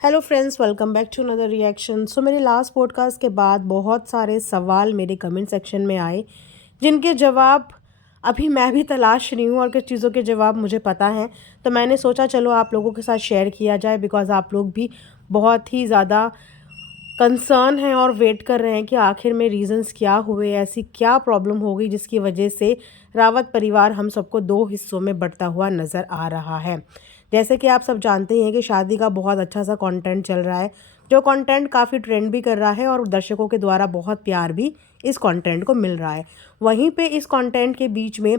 Hello friends, welcome back to another reaction. So मेरे last podcast के बाद बहुत सारे सवाल मेरे कमेंट सेक्शन में आए जिनके जवाब अभी मैं भी तलाश रही हूँ और कुछ चीज़ों के जवाब मुझे पता हैं। तो मैंने सोचा चलो आप लोगों के साथ शेयर किया जाए, बिकॉज़ आप लोग भी बहुत ही ज़्यादा कंसर्न हैं और वेट कर रहे हैं कि आखिर में रीज़न्स क्या हुए, ऐसी क्या प्रॉब्लम हो गई जिसकी वजह से रावत परिवार हम सबको दो हिस्सों में बँटता हुआ नज़र आ रहा है। जैसे कि आप सब जानते हैं कि शादी का बहुत अच्छा सा कंटेंट चल रहा है, जो कंटेंट काफ़ी ट्रेंड भी कर रहा है और दर्शकों के द्वारा बहुत प्यार भी इस कंटेंट को मिल रहा है। वहीं पे इस कंटेंट के बीच में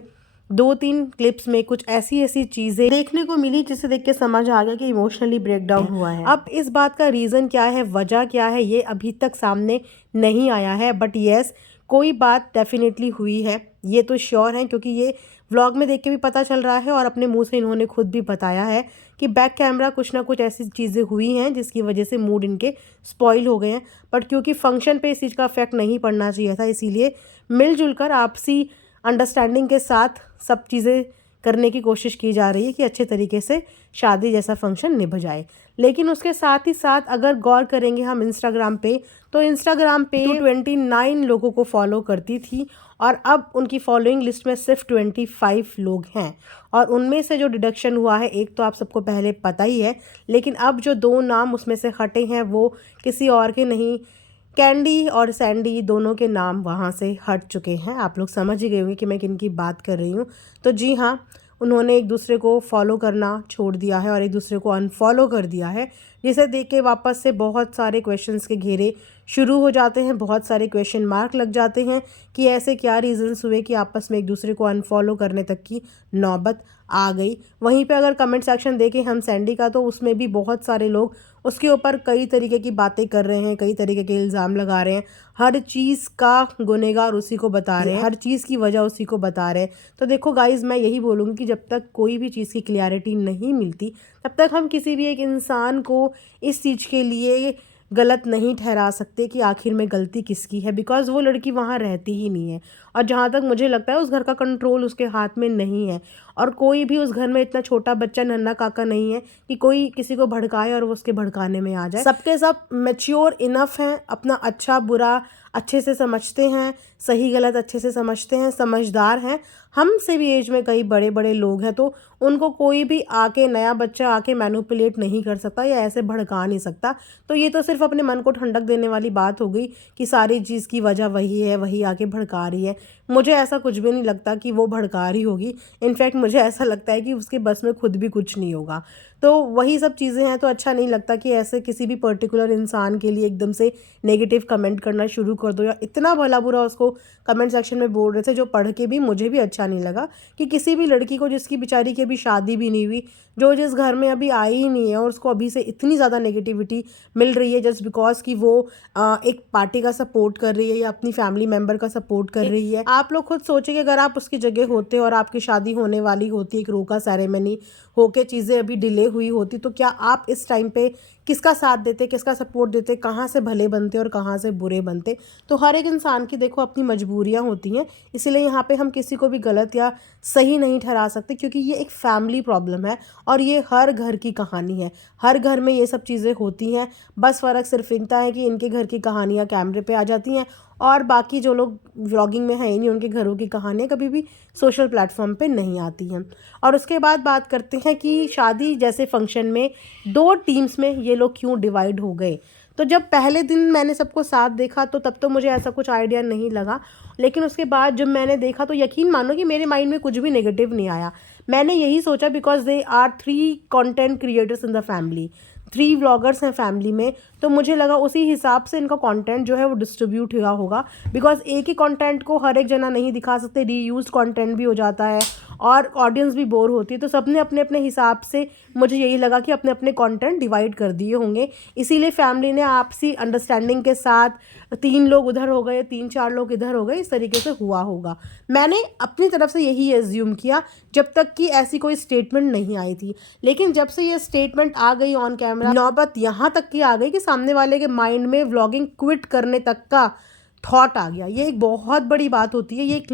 2-3 क्लिप्स में कुछ ऐसी चीज़ें देखने को मिली जिसे देख के समझ आ गया कि इमोशनली ब्रेकडाउन हुआ है। अब इस बात का रीज़न क्या है, वजह क्या है, ये अभी तक सामने नहीं आया है, बट येस कोई बात डेफिनेटली हुई है, ये तो श्योर है, क्योंकि ये व्लॉग में देख के भी पता चल रहा है और अपने मुंह से इन्होंने खुद भी बताया है कि बैक कैमरा कुछ ना कुछ ऐसी चीज़ें हुई हैं जिसकी वजह से मूड इनके स्पॉइल हो गए हैं। बट क्योंकि फंक्शन पे इस चीज़ का इफेक्ट नहीं पड़ना चाहिए था, इसीलिए मिलजुल कर आपसी अंडरस्टैंडिंग के साथ सब चीज़ें करने की कोशिश की जा रही है कि अच्छे तरीके से शादी जैसा फंक्शन निभ जाए। लेकिन उसके साथ ही साथ अगर गौर करेंगे हम इंस्टाग्राम पे, तो इंस्टाग्राम पे 29 लोगों को फॉलो करती थी और अब उनकी फॉलोइंग लिस्ट में सिर्फ 25 लोग हैं। और उनमें से जो डिडक्शन हुआ है, एक तो आप सबको पहले पता ही है, लेकिन अब जो 2 नाम उसमें से हटे हैं वो किसी और के नहीं, कैंडी और सैंडी दोनों के नाम वहाँ से हट चुके हैं। आप लोग समझ ही गए होंगे कि मैं किन की बात कर रही हूँ। तो जी हाँ, उन्होंने एक दूसरे को फॉलो करना छोड़ दिया है और एक दूसरे को अनफॉलो कर दिया है, जिसे देख के वापस से बहुत सारे क्वेश्चंस के घेरे शुरू हो जाते हैं, बहुत सारे क्वेश्चन मार्क लग जाते हैं कि ऐसे क्या रीज़न्स हुए कि आपस में एक दूसरे को अनफॉलो करने तक की नौबत आ गई। वहीं पे अगर कमेंट सेक्शन देखें हम सैंडी का, तो उसमें भी बहुत सारे लोग उसके ऊपर कई तरीके की बातें कर रहे हैं, कई तरीके के इल्ज़ाम लगा रहे हैं, हर चीज़ का गुनहगार उसी को बता रहे हैं, हर चीज़ की वजह उसी को बता रहे हैं। तो देखो गाइज़, मैं यही बोलूँगी कि जब तक कोई भी चीज़ की क्लैरिटी नहीं मिलती, तब तक हम किसी भी एक इंसान को इस चीज़ के लिए गलत नहीं ठहरा सकते कि आखिर में गलती किसकी है, बिकॉज़ वो लड़की वहाँ रहती ही नहीं है और जहाँ तक मुझे लगता है उस घर का कंट्रोल उसके हाथ में नहीं है। और कोई भी उस घर में इतना छोटा बच्चा नन्हा काका नहीं है कि कोई किसी को भड़काए और वो उसके भड़काने में आ जाए। सबके सब मैच्योर इनफ हैं, अपना अच्छा बुरा अच्छे से समझते हैं, सही गलत अच्छे से समझते हैं, समझदार हैं। हमसे भी एज में कई बड़े बड़े लोग हैं, तो उनको कोई भी आके, नया बच्चा आके मैनिपुलेट नहीं कर सकता या ऐसे भड़का नहीं सकता। तो ये तो सिर्फ अपने मन को ठंडक देने वाली बात हो गई कि सारी चीज़ की वजह वही है, वही आके भड़का रही है। मुझे ऐसा कुछ भी नहीं लगता कि वो भड़का रही होगी। इनफैक्ट मुझे ऐसा लगता है कि उसके बस में खुद भी कुछ नहीं होगा। तो वही सब चीज़ें हैं, तो अच्छा नहीं लगता कि ऐसे किसी भी पर्टिकुलर इंसान के लिए एकदम से नेगेटिव कमेंट करना शुरू कर दो या इतना भला बुरा उसको कमेंट सेक्शन में बोल रहे थे, जो पढ़ के भी मुझे भी अच्छा नहीं लगा कि किसी भी लड़की को जिसकी बेचारी की अभी शादी भी नहीं हुई, जो जिस घर में अभी आई ही नहीं है और उसको अभी से इतनी ज़्यादा नेगेटिविटी मिल रही है जस्ट बिकॉज कि वो एक पार्टी का सपोर्ट कर रही है या अपनी फैमिली मेम्बर का सपोर्ट कर रही है। आप लोग खुद सोचिए कि अगर आप उसकी जगह होते और आपकी शादी होने वाली होती, एक रोका सेरेमनी होके चीज़ें अभी डिले हुई होती, तो क्या आप इस टाइम पे किसका साथ देते, किसका सपोर्ट देते, कहाँ से भले बनते और कहाँ से बुरे बनते। तो हर एक इंसान की देखो अपनी मजबूरियाँ होती हैं, इसीलिए यहाँ पे हम किसी को भी गलत या सही नहीं ठहरा सकते, क्योंकि ये एक फैमिली प्रॉब्लम है और ये हर घर की कहानी है। हर घर में ये सब चीज़ें होती हैं, बस फ़र्क सिर्फ इतना है कि इनके घर की कहानियाँ कैमरे पे आ जाती हैं और बाकी जो लोग व्लॉगिंग में हैं ही नहीं, उनके घरों की कहानियाँ कभी भी सोशल प्लेटफॉर्म पे नहीं आती हैं। और उसके बाद बात करते हैं कि शादी जैसे फंक्शन में 2 टीम्स में ये लोग क्यों डिवाइड हो गए। तो जब पहले दिन मैंने सबको साथ देखा तो तब तो मुझे ऐसा कुछ आइडिया नहीं लगा, लेकिन उसके बाद जब मैंने देखा तो यकीन मानो कि मेरे माइंड में कुछ भी नेगेटिव नहीं आया। मैंने यही सोचा because they are 3 content creators in the family, 3 vloggers हैं फैमिली में, तो मुझे लगा उसी हिसाब से इनका कंटेंट जो है वो डिस्ट्रीब्यूट हुआ होगा, बिकॉज एक ही कंटेंट को हर एक जना नहीं दिखा सकते, रीयूज कंटेंट भी हो जाता है और ऑडियंस भी बोर होती है। तो सबने अपने अपने हिसाब से, मुझे यही लगा कि अपने अपने कंटेंट डिवाइड कर दिए होंगे, इसीलिए फैमिली ने आपसी अंडरस्टैंडिंग के साथ 3 लोग उधर हो गए, 3-4 लोग इधर हो गए, इस तरीके से हुआ होगा। मैंने अपनी तरफ से यही एज्यूम किया जब तक कि ऐसी कोई स्टेटमेंट नहीं आई थी। लेकिन जब से ये स्टेटमेंट आ गई ऑन कैमरा, नौबत यहाँ तक की आ गई कि सामने वाले के माइंड में व्लॉगिंग क्विट करने तक का थॉट आ गया। ये एक बहुत बड़ी बात होती है, ये एक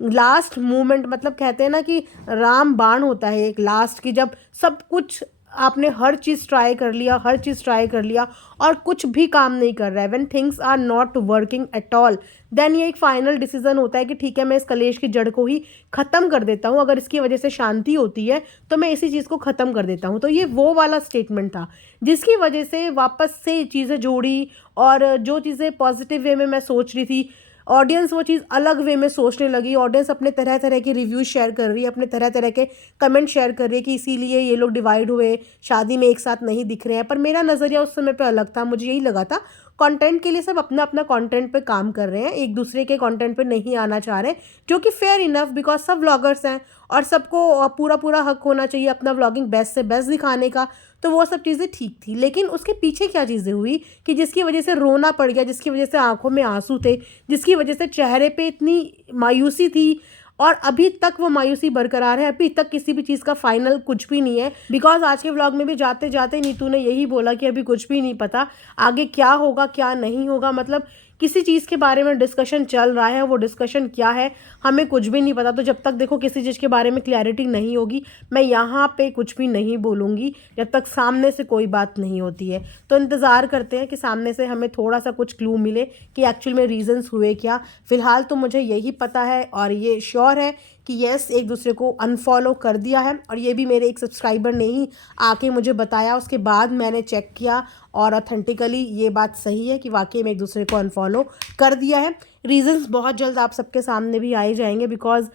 लास्ट मोमेंट, मतलब कहते हैं ना कि राम बाण होता है एक लास्ट की, जब सब कुछ आपने हर चीज़ ट्राई कर लिया, हर चीज़ ट्राई कर लिया और कुछ भी काम नहीं कर रहा है, when things are not working at all, then ये एक फाइनल डिसीजन होता है कि ठीक है, मैं इस कलेश की जड़ को ही ख़त्म कर देता हूँ। अगर इसकी वजह से शांति होती है तो मैं इसी चीज़ को ख़त्म कर देता हूँ। तो ये वो वाला स्टेटमेंट था जिसकी वजह से वापस से चीज़ें जोड़ी, और जो चीज़ें पॉजिटिव वे में मैं सोच रही थी, ऑडियंस वो चीज़ अलग वे में सोचने लगी। ऑडियंस अपने तरह तरह के रिव्यूज़ शेयर कर रही है, अपने तरह तरह के कमेंट शेयर कर रही है कि इसीलिए ये लोग डिवाइड हुए, शादी में एक साथ नहीं दिख रहे हैं। पर मेरा नज़रिया उस समय पे अलग था। मुझे यही लगा था कंटेंट के लिए सब अपना अपना कंटेंट पे काम कर रहे हैं, एक दूसरे के कंटेंट पे नहीं आना चाह रहे, जो कि फेयर इनफ, बिकॉज सब व्लॉगर्स हैं और सबको पूरा पूरा हक होना चाहिए अपना व्लॉगिंग बेस्ट से बेस्ट दिखाने का। तो वो सब चीज़ें ठीक थी, लेकिन उसके पीछे क्या चीज़ें हुई कि जिसकी वजह से रोना पड़ गया, जिसकी वजह से आंखों में आंसू थे, जिसकी वजह से चेहरे पे इतनी मायूसी थी, और अभी तक वो मायूसी बरकरार है। अभी तक किसी भी चीज़ का फाइनल कुछ भी नहीं है, बिकॉज आज के व्लॉग में भी जाते जाते नीतू ने यही बोला कि अभी कुछ भी नहीं पता आगे क्या होगा क्या नहीं होगा। मतलब किसी चीज़ के बारे में डिस्कशन चल रहा है, वो डिस्कशन क्या है हमें कुछ भी नहीं पता। तो जब तक देखो किसी चीज़ के बारे में क्लैरिटी नहीं होगी, मैं यहाँ पे कुछ भी नहीं बोलूँगी जब तक सामने से कोई बात नहीं होती है। तो इंतज़ार करते हैं कि सामने से हमें थोड़ा सा कुछ क्लू मिले कि एक्चुअल में रीज़न्स हुए क्या। फ़िलहाल तो मुझे यही पता है और ये श्योर है कि येस, एक दूसरे को अनफॉलो कर दिया है, और ये भी मेरे एक सब्सक्राइबर ने ही आके मुझे बताया। उसके बाद मैंने चेक किया और ऑथेंटिकली ये बात सही है कि वाकई में एक दूसरे को अनफॉलो कर दिया है। रीज़न्स बहुत जल्द आप सबके सामने भी आए जाएंगे, बिकॉज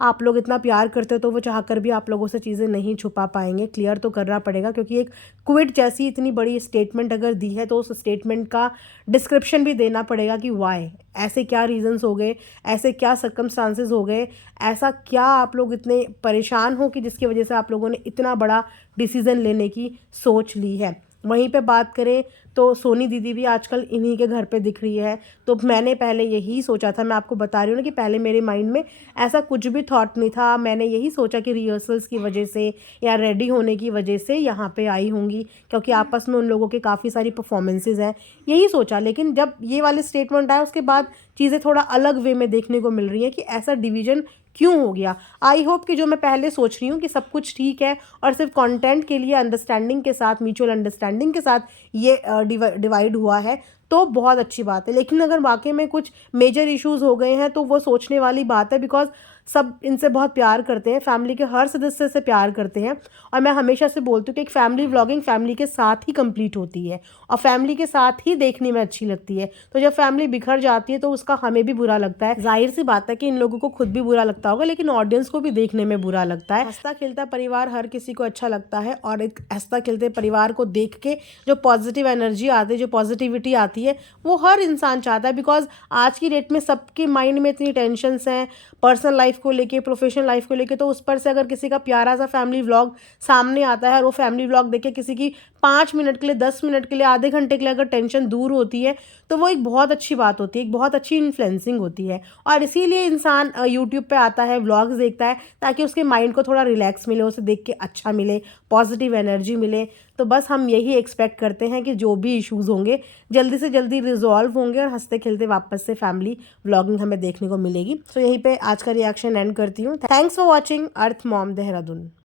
आप लोग इतना प्यार करते हो तो वो चाहकर भी आप लोगों से चीज़ें नहीं छुपा पाएंगे, क्लियर तो करना पड़ेगा। क्योंकि एक क्विट जैसी इतनी बड़ी स्टेटमेंट अगर दी है तो उस स्टेटमेंट का डिस्क्रिप्शन भी देना पड़ेगा कि वाई, ऐसे क्या रीजंस हो गए, ऐसे क्या सर्कमस्टांसेस हो गए, ऐसा क्या आप लोग इतने परेशान हो कि जिसकी वजह से आप लोगों ने इतना बड़ा डिसीज़न लेने की सोच ली है। वहीं पे बात करें तो सोनी दीदी भी आजकल इन्हीं के घर पे दिख रही है। तो मैंने पहले यही सोचा था, मैं आपको बता रही हूँ ना कि पहले मेरे माइंड में ऐसा कुछ भी थॉट नहीं था। मैंने यही सोचा कि रिहर्सल्स की वजह से या रेडी होने की वजह से यहाँ पे आई होंगी, क्योंकि आपस में उन लोगों के काफ़ी सारी परफॉर्मेंसेज हैं, यही सोचा। लेकिन जब ये वाले स्टेटमेंट आया उसके बाद चीज़ें थोड़ा अलग वे में देखने को मिल रही हैं कि ऐसा डिवीज़न क्यों हो गया। आई होप कि जो मैं पहले सोच रही हूँ कि सब कुछ ठीक है और सिर्फ कंटेंट के लिए अंडरस्टैंडिंग के साथ, म्यूचुअल अंडरस्टैंडिंग के साथ ये डिवाइड हुआ है, तो बहुत अच्छी बात है। लेकिन अगर वाकई में कुछ मेजर इश्यूज़ हो गए हैं तो वो सोचने वाली बात है, बिकॉज सब इनसे बहुत प्यार करते हैं, फैमिली के हर सदस्य से प्यार करते हैं। और मैं हमेशा से बोलती हूँ कि एक फैमिली व्लॉगिंग फैमिली के साथ ही कंप्लीट होती है और फैमिली के साथ ही देखने में अच्छी लगती है। तो जब फैमिली बिखर जाती है तो उसका हमें भी बुरा लगता है। जाहिर सी बात है कि इन लोगों को खुद भी बुरा लगता होगा, लेकिन ऑडियंस को भी देखने में बुरा लगता है। हंसता खेलता परिवार हर किसी को अच्छा लगता है, और एक हंसता खेलते परिवार को देख के जो पॉजिटिव एनर्जी आती है, जो पॉजिटिविटी आती है, वो हर इंसान चाहता है। बिकॉज आज की डेट में सबके माइंड में इतनी टेंशन्स हैं, पर्सनल लाइफ को लेके, प्रोफेशनल लाइफ को लेके, तो उस पर से अगर किसी का प्यारा सा फैमिली व्लॉग सामने आता है और वो फैमिली व्लॉग देख के किसी की 5 मिनट के लिए, 10 मिनट के लिए, आधे घंटे के लिए अगर टेंशन दूर होती है तो वो एक बहुत अच्छी बात होती है, एक बहुत अच्छी इन्फ्लुएंसिंग होती है। और इसीलिए इंसान यूट्यूब पे आता है, व्लॉग्स देखता है, ताकि उसके माइंड को थोड़ा रिलैक्स मिले, उसे देख के अच्छा मिले, पॉजिटिव एनर्जी मिले। तो बस हम यही एक्सपेक्ट करते हैं कि जो भी इश्यूज़ होंगे जल्दी से जल्दी रिजॉल्व होंगे और हंसते खेलते वापस से फैमिली व्लॉगिंग हमें देखने को मिलेगी। तो यहीं पे आज का रिएक्शन एंड करती हूँ। Thanks for watching earth mom Dehradun.